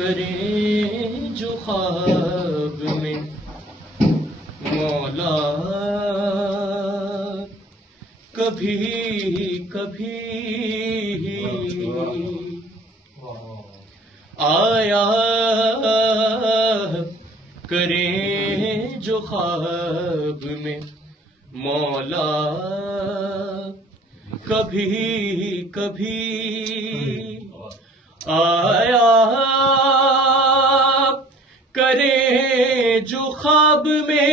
کریں جو خواب میں مولا کبھی کبھی آیا کریں جو خواب میں مولا کبھی کبھی آیا کریں جو خواب میں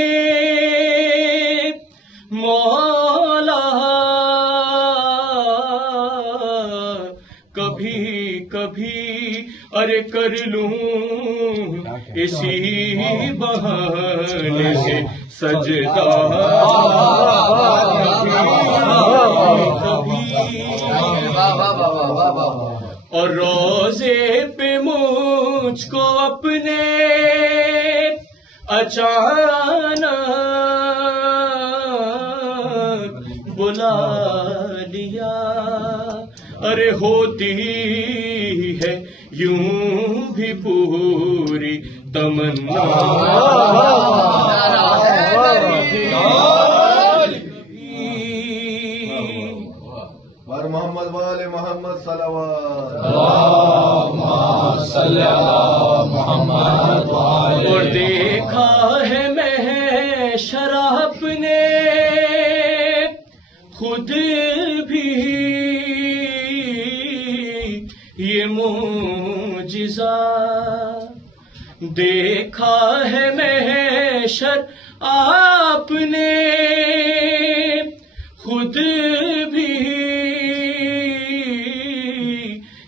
مولا کبھی کبھی ارے کر لوں اسی بہانے سے سجدہ اور روزے پہ مجھ کو اپنے اچانک بلا لیا ارے ہوتی ہے یوں بھی پوری تمنا محمد والے محمد صلوات اور دیکھا ہے میں شراب نے خود بھی یہ معجزہ دیکھا ہے محشر آپ نے خود بھی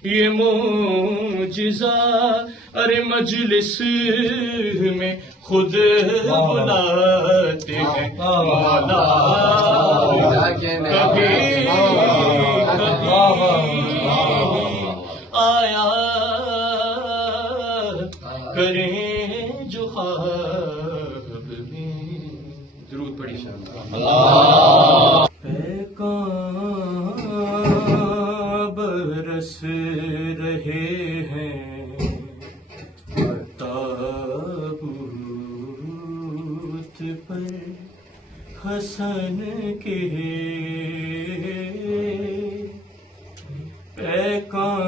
یہ معجزہ ارے مجلس میں خود بلاتے ہیں مولا کبھی آیا کریں جو خواب میں درود پڑھی برس رہے ہیں تابوت پر حسن کے پیکاں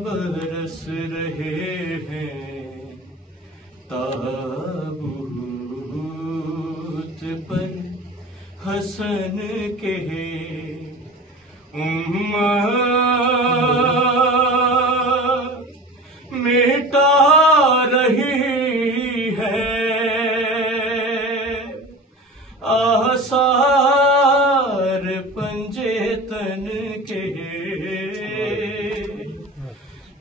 برس رہے ہیں تابوت پر حسن کے مٹا رہی ہے آثار پنجے تن کے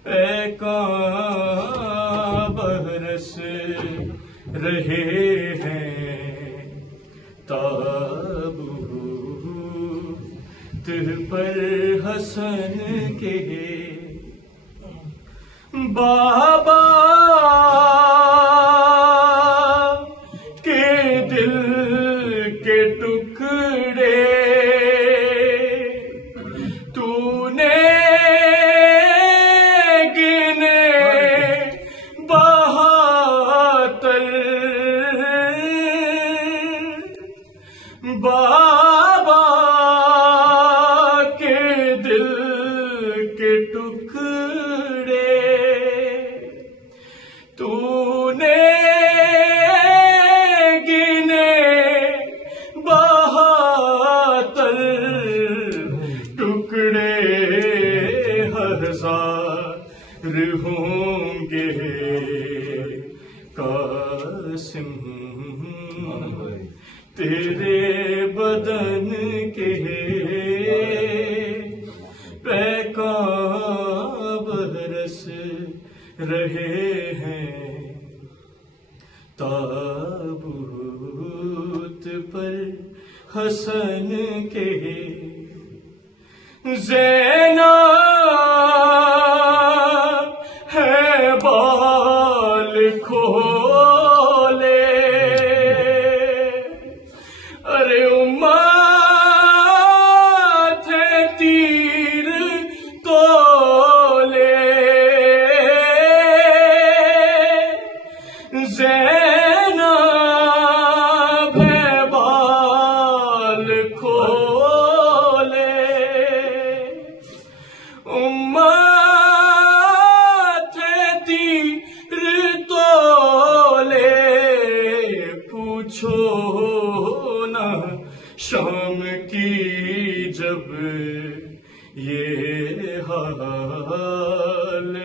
پیکاں برس رہے ہیں تابوت پر حسن کے بابا کے دل کے ٹکڑے تو نے گنے بہتر بابا کے دل کے ٹکڑے تو نے گنے بہتر ٹکڑے ہزار ہوں گے قاسم تیرے بدن کے پیکاں برس رہے ہیں تابوت پر حسن کے زینب ہے بال کھولے ارے امت ہے تیر تولے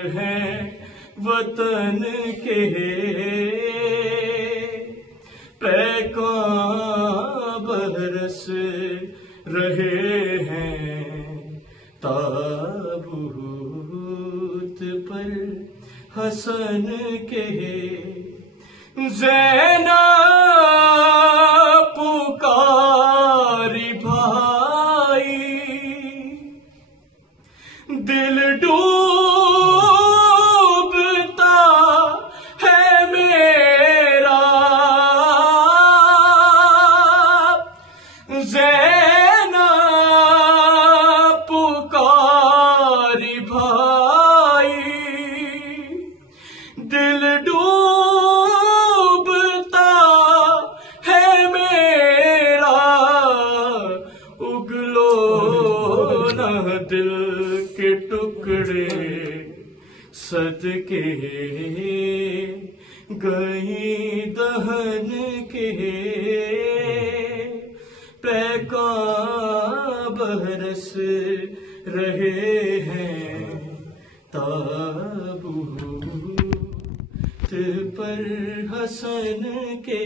ہیں وطن کے پیکاں برس رہے ہیں تابوت پر حسن کے زینب پکاری بھائی دل ڈوبتا ہے میرا زینب پکاری بھائی دل ڈوبتا ہے میرا اگلو نہ دل کے ٹکڑے صدقے گئی دہن کے پیکاں برس رہے ہیں تابوت پر حسن کے